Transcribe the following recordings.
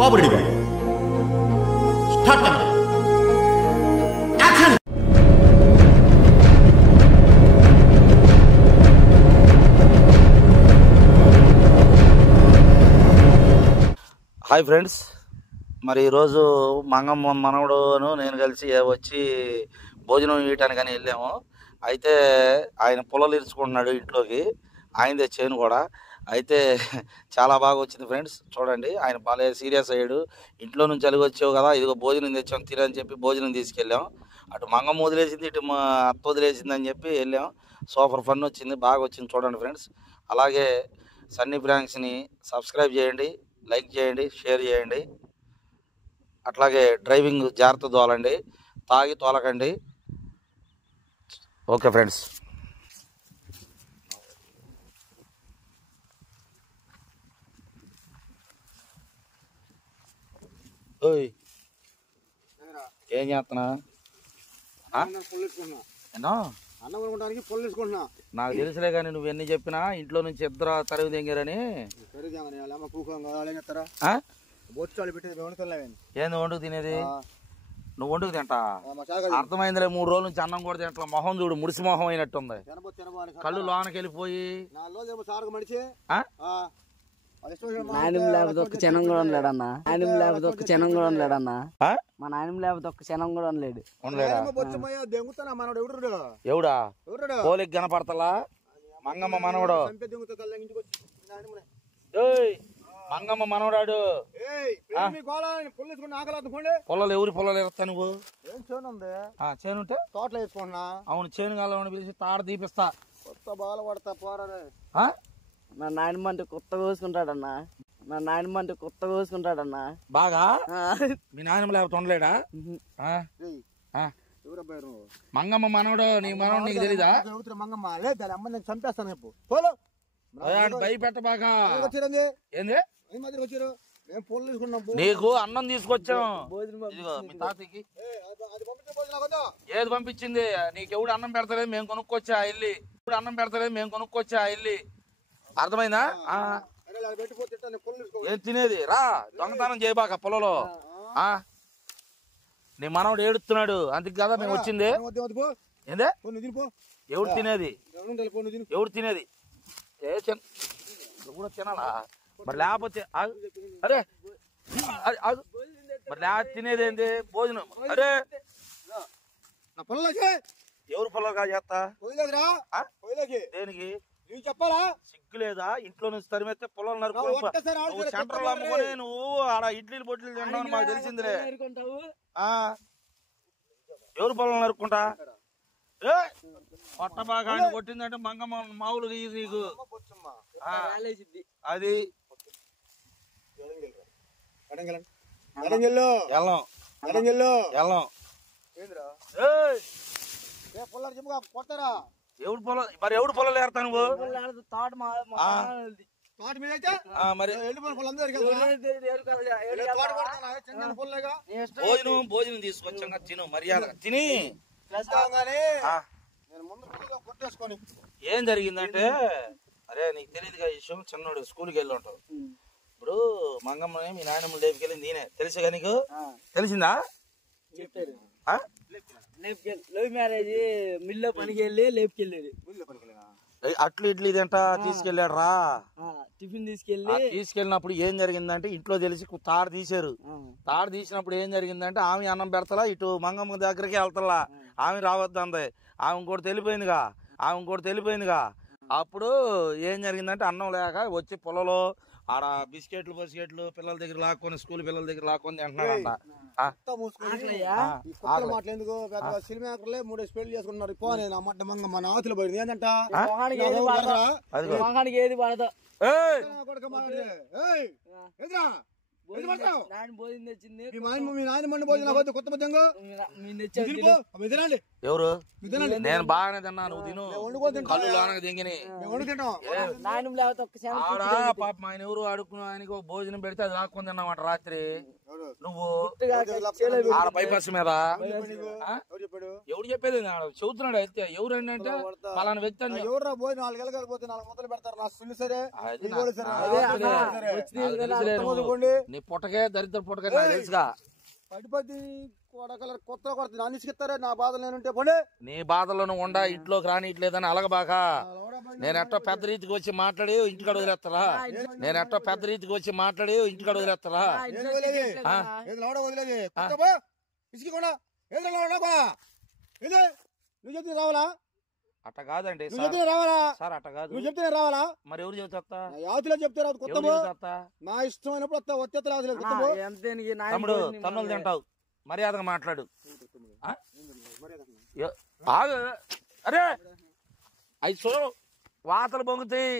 Cooperative bank start action. Hi friends, మరి ఈరోజు మంగమ్మ మనవడును నేను కలిసి వచ్చి భోజనం ఇవ్వటానికని వెళ్ళాము. అయితే ఆయన పొలాలు ఇరుచుకుంటున్నాడు ఇంట్లోకి, ఆయనదే చేను కూడా. అయితే చాలా బాగా వచ్చింది ఫ్రెండ్స్, చూడండి. ఆయన బాగా సీరియస్ అయ్యాడు. ఇంట్లో నుంచి అలిగి వచ్చావు కదా, ఇదిగో భోజనం తెచ్చాం తినని చెప్పి భోజనం తీసుకెళ్ళాం. అటు మంగమ్మ వదిలేసింది, ఇటు మా అత్త వదిలేసింది అని చెప్పి వెళ్ళాం. సూపర్ ఫన్ వచ్చింది, బాగా వచ్చింది చూడండి ఫ్రెండ్స్. అలాగే సన్నీ ప్రాంక్స్ని సబ్స్క్రైబ్ చేయండి, లైక్ చేయండి, షేర్ చేయండి. అట్లాగే డ్రైవింగ్ జాగ్రత్త తోలండి, తాగి తోలకండి. Okay friends. ఓయ్ ఏం చేస్తున్నా? అన్నం కొనుక్కోవడానికి పొల్లు తీసుకుంటున్నా. నాకు తెలుసులే కానీ నువ్వు ఎన్ని చెప్పినా ఇంట్లో నుంచి ఇద్దరు తరివి తెంగారని. ఏంది వండుకు తినేది? నువ్వు వండుకు తింటా? అర్థమైందిలే, 3 రోజుల నుంచి అన్నం కూడా తింటా. మొహం చూడు, ముడిసి మొహం అయినట్టుంది. కళ్ళు లోనకి వెళ్ళిపోయి నాయనం లేకపోతే ఒక్క క్షణం కూడా ఉండలేడన్నా. నాయనం లేకపోతే ఒక్క క్షణం కూడా ఉండలేడన్నా. మా నాయనం లేకపోతే ఒక్క క్షణం కూడా ఉండలేడు. ఎవడా పోలికి కనపడతలా? మంగమ్మ మనవడు, మంగమ్మ మనవడాడు. పొలాలు ఎవరి పొలాలు ఎత్తా నువ్వు? చేనుంటే తోటలో వేసుకుంటున్నా. అవును, చేను కాలని పిలిచి తాడ తీపిస్తా. కొత్త బాల పడతా పోరాడే. మా నాయనమ్మ అంటే కొత్త కోసుకుంటాడన్నా. మా నాయనమ్మ అంటే కొత్త కోసుకుంటాడన్నా బాగా. మీ నాయనమ్మ లేకపోతే ఉండలేడా? మంగమ్మ మనవడు, నీ మనవడు నీకు తెలీదా? మంగమ్మ లేదు, అమ్మ చంపేస్తాను. భయపెట్ట బాగా. ఏంది? వచ్చారు మేము పొల్లు తీసుకున్నాం. నీకు అన్నం తీసుకొచ్చాం. మీ తాతకి ఏది పంపించింది? నీకెవడు అన్నం పెడతలేదు, మేము కొనుక్కొచ్చా ఇల్లి. ఇప్పుడు అన్నం పెడతలేదు, మేము కొనుక్కొచ్చా ఇల్లి. అర్థమైందా? ఏం తినేది? రా, దొంగతనం చేయబాక పొలంలో. నీ మనవడు ఏడుస్తున్నాడు, అందుకు కదా మేము వచ్చింది. ఏందే ఎవడు తినేది? ఎవడు తినేది? కూడా తినాలా మరి? లేకపోతే అరే మరి లేకపోతే తినేది ఏంది? భోజనం. అరే ఎవరు పొలం కాదు చేస్తా? దేనికి చెప్పాలా? సిగ్గు లేదా? ఇంట్లో నుంచి తరిమేస్తే పొలం నరుకు సెంటర్ లో అమ్ముకొని నువ్వు ఆడ ఇడ్లీలు బొడ్లు తింటావు మాకు తెలిసిందిలే. ఎవరు పొలం నరుక్కుంటా? పొట్ట బాగా కొట్టిందంటే మంగమ్మ మామూలు నీకు అది కొడతారా? ఎవడు పొలం మరి? ఎవడు పొలాలు ఏరుతా నువ్వు? మరి భోజనం తీసుకొచ్చాక తిను, మర్యాద తిని. ఏం జరిగిందంటే, అరే నీకు తెలియదుగా ఈ విషయం. చిన్నోడు స్కూల్కి వెళ్ళి ఉంటావు. ఇప్పుడు మంగమ్మని మీ నాయనమ్మ లేపుకెళ్ళింది నేనే, తెలుసుగా నీకు? తెలిసిందా? లవ్ మ్యారేజ్ మిల్లో పనికి వెళ్ళి లేపుకెళ్ళేది. అట్లు ఇడ్లీ తింటా తీసుకెళ్ళాడు రా. టిఫిన్ తీసుకెళ్ళినప్పుడు ఏం జరిగిందంటే, ఇంట్లో తెలిసి తాడు తీశారు. తాడు తీసినప్పుడు ఏం జరిగిందంటే, ఆమె అన్నం పెడతలా, ఇటు మంగమ్మ దగ్గరికి వెళ్తలా. ఆమె రావద్దంది. ఆమె కూడా తెలిపోయిందిగా. అప్పుడు ఏం జరిగిందంటే, అన్నం లేక వచ్చి పొలంలో ఆడ బిస్కెట్లు పిల్లల దగ్గర లాక్కొని, స్కూల్ పిల్లల దగ్గర లాక్కొని తింటున్నాడంట. మాట్లాడేందుకు సినిమాకులే 3 స్పెల్ చేసుకున్నారు. పోనీ మంగమ్మ ఆతులు పోయింది. ఏంటంట ఏది పడదు. ఎవరు? నేను బాగానే తిన్నా, నువ్వు తిను. కళ్ళు లోనకి దింగిని పాప ఆయన ఎవరు అడుక్కున్నా, ఆయనకు భోజనం పెడితే అది లాక్కొని తిన్నామాట రాత్రి. నువ్వు ఆడ బైపాస్ మీద ఎవడు చెప్పేది? చెబుతున్నాడు. అయితే ఎవరు అంటే పలానా వ్యక్తి అని. నీ పుట్టకే దరిద్ర పుట్టకే నాకు తెలుసుగా. పడిపోద్ది కొత్త కొడుతుంది నన్ను ఇసుకిస్తారే నా బాధలు నేనుంటే పోనీ. నీ బాధలను ఉండా ఇంట్లోకి రానిట్లేదని అలగబాక. నేను ఎట్టో పెద్ద రీతికి వచ్చి మాట్లాడి ఇంటికాడ వదిలేస్తారా? నేను ఎట్టో పెద్ద రీతికి వచ్చి మాట్లాడి ఇంటికాడ వదిలేస్తారా? వదిలేది ఇసుకుండా నువ్వు చెప్తే రావాలా? అట్ట కాదండి నువ్వు చెప్తే రావాలా సార్, అట్ట కాదు. నువ్వు చెప్తే రావాలా? మరి ఎవరు చెబుతా? యాతులో చెప్తే రాదు కొత్త నా ఇష్టం అయినప్పుడు వచ్చేది. తమ్ముడు తన్నులు తింటావు, మర్యాదగా మాట్లాడు. అరే అవి చూడు వాతలు పొంగుతాయి.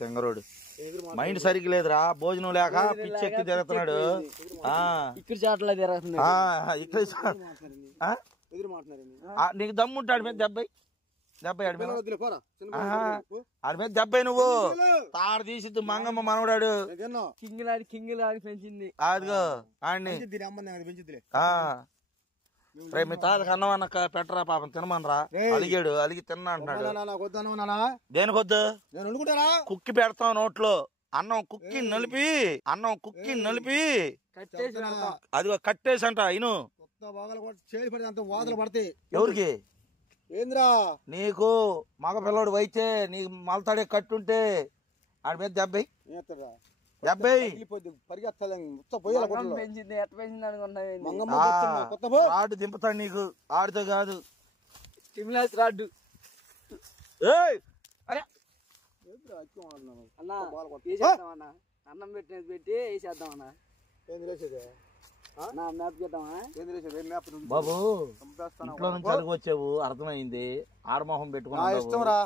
తెంగరోడు మైండ్ సరిగ్గా లేదురా, భోజనం లేక పిచ్చెక్కి తిరుగుతున్నాడు. ఇక్కడ చాట్లా నీకు దమ్ముంటాడు మీద దెబ్బై ఆడి మీద దెబ్బై. నువ్వు తాడు తీసిద్దు మంగమ్మ మనవడాడు కింగిలాడి పెంచింది. అదిగో ఆడిని రేపు మీ తాతకు అన్నం అన్న పెట్టరా పాపం తినమనరా. అలిగాడు, అలిగి తిన్నా అంటున్నాడు. దేనికొద్దు? కుక్కి పెడతాం నోట్లో. అన్నం కుక్కి నలిపి అదిగో కట్టేసి అంట. ఇను పడతాయి ఎవరికి? ఏంద్రా నీకు మగ పిల్లడు అయితే నీకు మలతాడే కట్టుంటే ఆడి మీద దెబ్బై రాడు దింపుతాడు నీకు. ఆడితో కాదు రాడ్డు. అన్నం పెట్టి వేసేద్దామన్నా. బాబు ఇంట్లో నుంచి అడుగు వచ్చావు అర్థమైంది. ఆడమోహం పెట్టుకున్నా. ఇష్టం రా,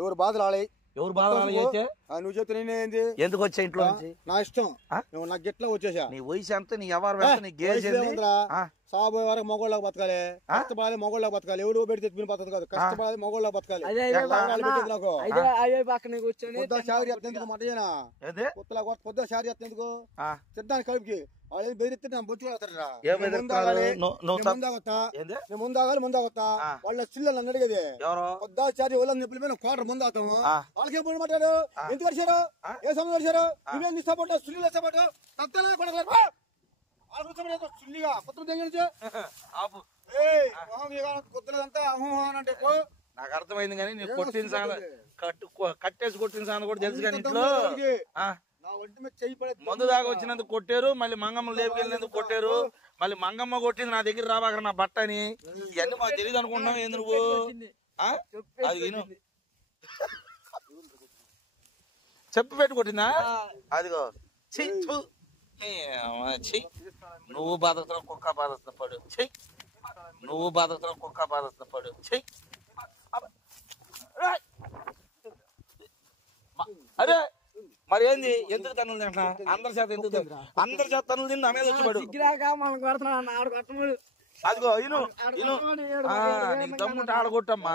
ఎవరు బాధలు ఆడాయి, ఎవరు బాధలు అయితే నువ్వు చెప్తే నేనేంది ఎందుకు వచ్చా ఇంట్లో నుంచి? నా ఇష్టం, నువ్వు నాకు గిట్లా వచ్చేసా. నీ వయసు ఎంత, నీ ఎవరు నీ గేజ్ సాబోయే వరకు మగోళ్ళకి బతకాలి, కష్టపడాలి మగోళ్ళకి బతకాలి. ఎవడు పెడితే బతకదు కాదు, కష్టపడాలి మగోళ్ళకి బతకాలి. పొద్దు షారీ చేస్తేందుకు సిద్ధాన్ని కలుపుకి వాళ్ళు బెదిరిస్తే బొచ్చుకొస్తారా? ముందాగొత్తా వాళ్ళ చిల్లలు నన్ను అడిగేది పొద్దు షారీ వాళ్ళని చెప్పిన క్వార్టర్ ముందు అవుతాము. వాళ్ళకి ఎప్పుడు మాట్లాడు ఎందుకు వచ్చారు, ఏ సమయం వచ్చారు, నువ్వేం ఇష్టపడ్డా సుల్లీలు ఇష్టపడ్డా తత్తలా కొడగలరు సుల్లిగా కొత్త కొత్తలేదంతా అంటే నాకు అర్థమైంది. కానీ నేను కొట్టిన కట్టేసి కొట్టిన సాధన కూడా తెలుసు. కానీ ఇంట్లో మందు దాకా వచ్చినందుకు కొట్టారు, మళ్ళీ మంగమ్మ లేపుకెళ్ళినందుకు కొట్టారు, మళ్ళీ మంగమ్మ కొట్టింది నా దగ్గర రాబాక నా బట్ట అని. ఇవన్నీ మాకు తెలియదు అనుకుంటున్నావు ఏంది నువ్వు? అది విను, చెప్పు పెట్టి కొట్టిందా? అదిగో నువ్వు బాధతో కుక్క బాధతో పడు, నువ్వు బాధతో కుక్క బాధతో పడు. అరే మరి ఏంది, ఎందుకు తన్నులు తింటా? అందరి చేత ఎందుకు అందరి చేత తన్నులు తిని నా మీద వచ్చి పడు. అదిగో ఇను ఇను నీకు దమ్ముంటే ఆడగొట్టమ్మా.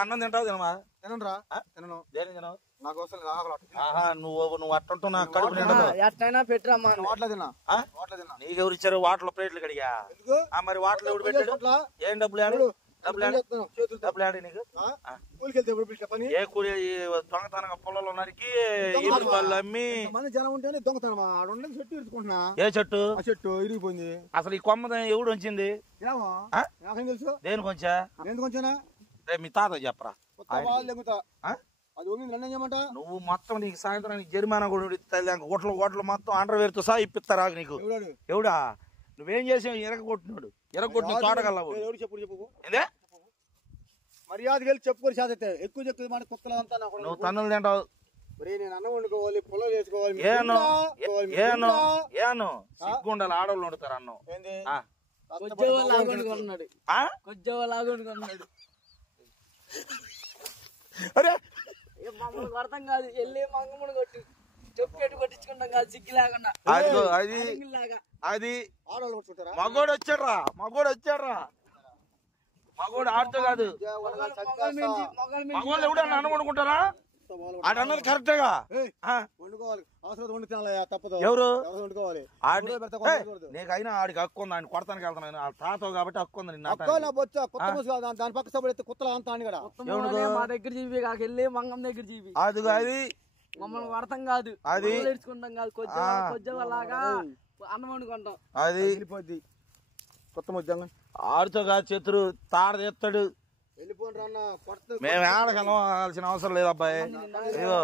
అన్నం తింటావు తినమా? తినరా తినను, దేని తినవు? నాకు నువ్వు అట్టుంటూ నా కడుపు నిండదు. నీకెవరు ఇచ్చారు వాటర్ ప్లేట్లు కడిగా? మరి వాటర్ ఎవడు పెట్టాడు? ఏం డబ్బులు డబ్బులు నీకు? ఏ కూలి దొంగతనంగా పొలాలు నరికి వాళ్ళు అమ్మి జనం ఉంటేనే దొంగతనం. చెట్టు ఇరుచుకుంటున్నా. ఏ చెట్టు? చెట్టు ఇరిగిపోయింది. అసలు ఈ కొమ్మ ఎవడు ఉంచింది? నాకేం తెలుసు దేనికి వచ్చా? ఎందుకు వచ్చానా? రేపు మీ తాత చెప్పరా. అది నువ్వు మొత్తం నీకు సాయంత్రానికి జరిమానా కూడా గొడ్లు మొత్తం అండర్వేర్తో సహా ఇప్పిస్తారా నీకు? ఎవడా? నువ్వేం చేసావు? ఎరగొట్టినాడు, ఎరగొట్టిన తోటగల్లావు. చెప్పు చెప్పు మర్యాద వెళ్ళి చెప్పుకొని సాధితే ఎక్కువ చెప్తుంది మాట కొత్తలంతా. నువ్వు తన్నులు తింటావు. నేను అన్నం వండుకోవాలి, పొలం చేసుకోవాలి. ఏను సిగ్గుండాలి, ఆడవాళ్ళు వండుతారు అన్నం. అరే అర్థం కాదు, వెళ్ళి మంగమ్మని కొట్టి చెప్పేట్టు కొట్టించుకుంటాం కాదు సిగ్గు లేకుండా. అది మగోడు వచ్చాడ్రా, మగోడు ఆడుతూ కాదు. మగోళ్ళు ఎవడన్నా అన్నం వండుకుంటారా? ఆడ అన్నది కరెక్టేగా వండుకోవాలి అవసరం వండి తినాలయ్యా తప్పదు ఎవరు వండుకోవాలి నీకు అయినా ఆడికి హక్కు ఉంది ఆయన కొడతానికి వెళ్తున్నాను తాత కాబట్టి హక్కు ఉంది దాని పక్క సభ కుత్తలు అంతా అని కూడా మా దగ్గర జీవి కాకెళ్ళి మంగం దగ్గర జీవి అది అది మమ్మల్ని కొడతాం కాదు అది నేర్చుకుంటాం కాదు కొద్దిగా అన్నం వండుకుంటాం అది వెళ్ళిపోద్ది కొత్త ముద్దంగా ఆడితో కాదు చేతురు తాడ తెస్తాడు వెళ్ళిపోండి రన్న మేము ఆడగలవాల్సిన అవసరం లేదు అబ్బాయి ఇదిగో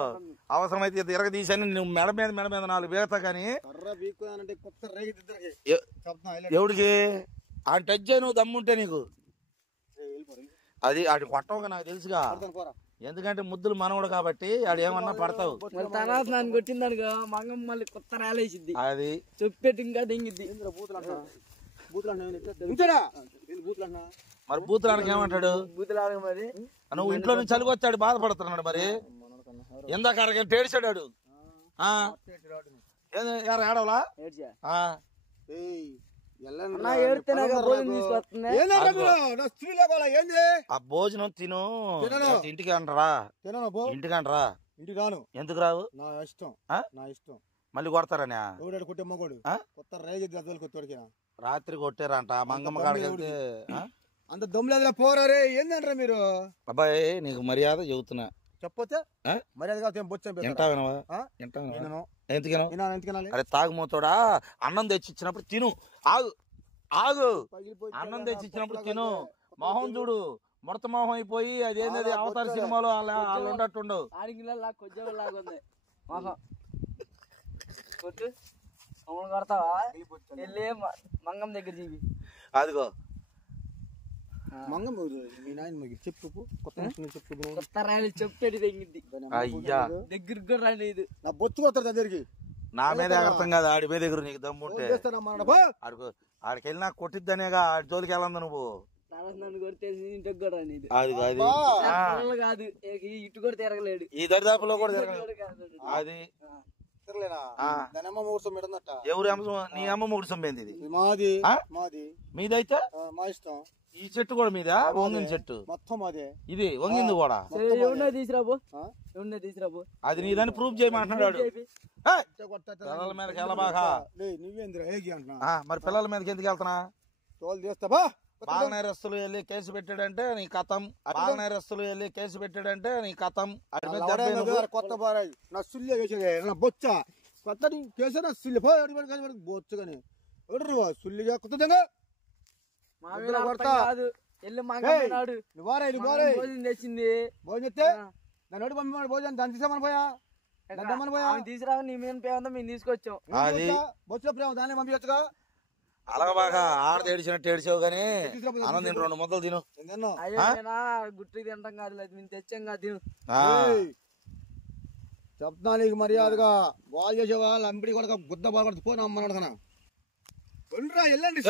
అవసరమైతే తిరగ తీసాని నువ్వు మెడ మీద 4 బీగతా కానీ ఎవడికి ఆ టచ్ చేయి నువ్వు దమ్ముంటే నీకు అది ఆడి కొట్టవుగా నాకు తెలుసుగా ఎందుకంటే ముద్దులు మనవడు కాబట్టి ఆడు ఏమన్నా పడతావు తనాన్ని కొట్టిందనుకో మంగం మళ్ళీ కొత్త రాలేసిద్ది అది చెప్పేటి ఇంకా దెంగిద్ది మరి బూతులానికి ఏమంటాడు మరి నువ్వు ఇంట్లో నుంచి చలికొచ్చాడు బాధపడుతున్నాడు మరి ఎందాక అడగ ఏడిచాడు ఏడవలా ఆ భోజనం తిను ఇంటికి అంటారా ఇంటికి అంటారా ఇంటికి రాను ఎందుకు రావు నా ఇష్టం నా ఇష్టం మళ్ళీ కొడతారనే కొట్టే మగోడు కొత్త రైతు కొత్తడికి రాత్రి కొట్టారంట మంగమ్మ కాడికి వెళ్తే అంత దమ్ములేదురా పోరారే ఏందంటారా మీరు అబ్బాయి నీకు మర్యాద చెబుతున్నా చెప్పొతే మర్యాద అరే తాగుమోతోడా అన్నం తెచ్చిచ్చినప్పుడు తిను ఆగు ఆగు అన్నం తెచ్చిచ్చినప్పుడు తిను మొహం చూడు ముడత మొహం అయిపోయి అదేంది అవతార సినిమాలో వాళ్ళు ఉండట్టుండవు కొడతావా వెళ్ళి మంగం దగ్గర జీవి అదిగో మంగం మీ నాయన చెప్పు కొత్త రాయలు చెప్పేది తెంగిద్ది అయ్యా దగ్గరికి కూడా రాలేదు నా బొత్తు కొత్త దగ్గరికి నా మీద అర్థం కాదు ఆడి మీద దగ్గర నీకు దమ్ముంటే ఆడికి వెళ్ళినా కొట్టిద్దనేగా ఆడి జోలికి వెళ్ళంది నువ్వు నన్ను కొడితే ఇంటికి కూడా రాలేదు అది కాదు ఇటు కూడా తిరగలేడు ఈ దరిదాపులో కూడా తిరగలేదు అది ఎవరు నీ అమ్మ మూడు సొమ్మేంది ఇది మాది మాది మీదైతే మా ఇష్టం ఈ చెట్టు కూడా మీద వంగిన చెట్టు మొత్తం అదే ఇది వంగింది కూడా తీసుకురాబో అది నీదని ప్రూఫ్ చేయమంటున్నాడు పిల్లల మీదకి వెళ్ళబాగా నువ్వేంద్ర హేగి అంటున్నా మరి పిల్లల మీదకి ఎందుకు వెళ్తున్నా తోలు చేస్తావా బాలనేరస్తులు వెళ్ళి కేసు పెట్టాడంటే నీ కథం బాలనేరస్తులు వెళ్ళి కేసు పెట్టాడంటే నీ కథం కొత్త బారాయి నా సుల్లి వేసేదే నా బొచ్చ కొత్త కేసు నా సుల్లి బొచ్చు కానీ ఎవరు సుల్లిగా కొత్తదంగా తెచ్చింది భోజనం చెప్తే దాని నోటి పంపి భోజనం దాన్ని తీసామని పోయా తీసుకురా నీ మీద ప్రేమ మేము తీసుకొచ్చాం బొచ్చులో ప్రేమ దాన్ని పంపించచ్చుగా అలాగ బాగా ఆడ ఏడిచినట్టు ఏడిచావు కానీ అన్నం తిని 2 ముద్దలు తిను గుట్టి తింటాం కాదు మేము తెచ్చాం కాదు తిను చెప్తా నీకు మర్యాదగా బాల్ చేసేవా లంపిడి కూడా గుద్ద బాగా పోనా అమ్మన్నాడు వెళ్ళండి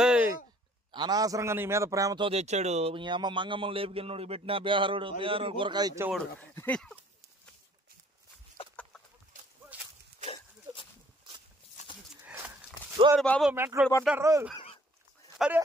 అనవసరంగా నీ మీద ప్రేమతో తెచ్చాడు నీ అమ్మ మంగమ్మను లేపుకెళ్ళినోడు పెట్టిన బీహారుడు గురకాయ ఇచ్చేవాడు బాబు మెంటలోడు పడ్డారు అరే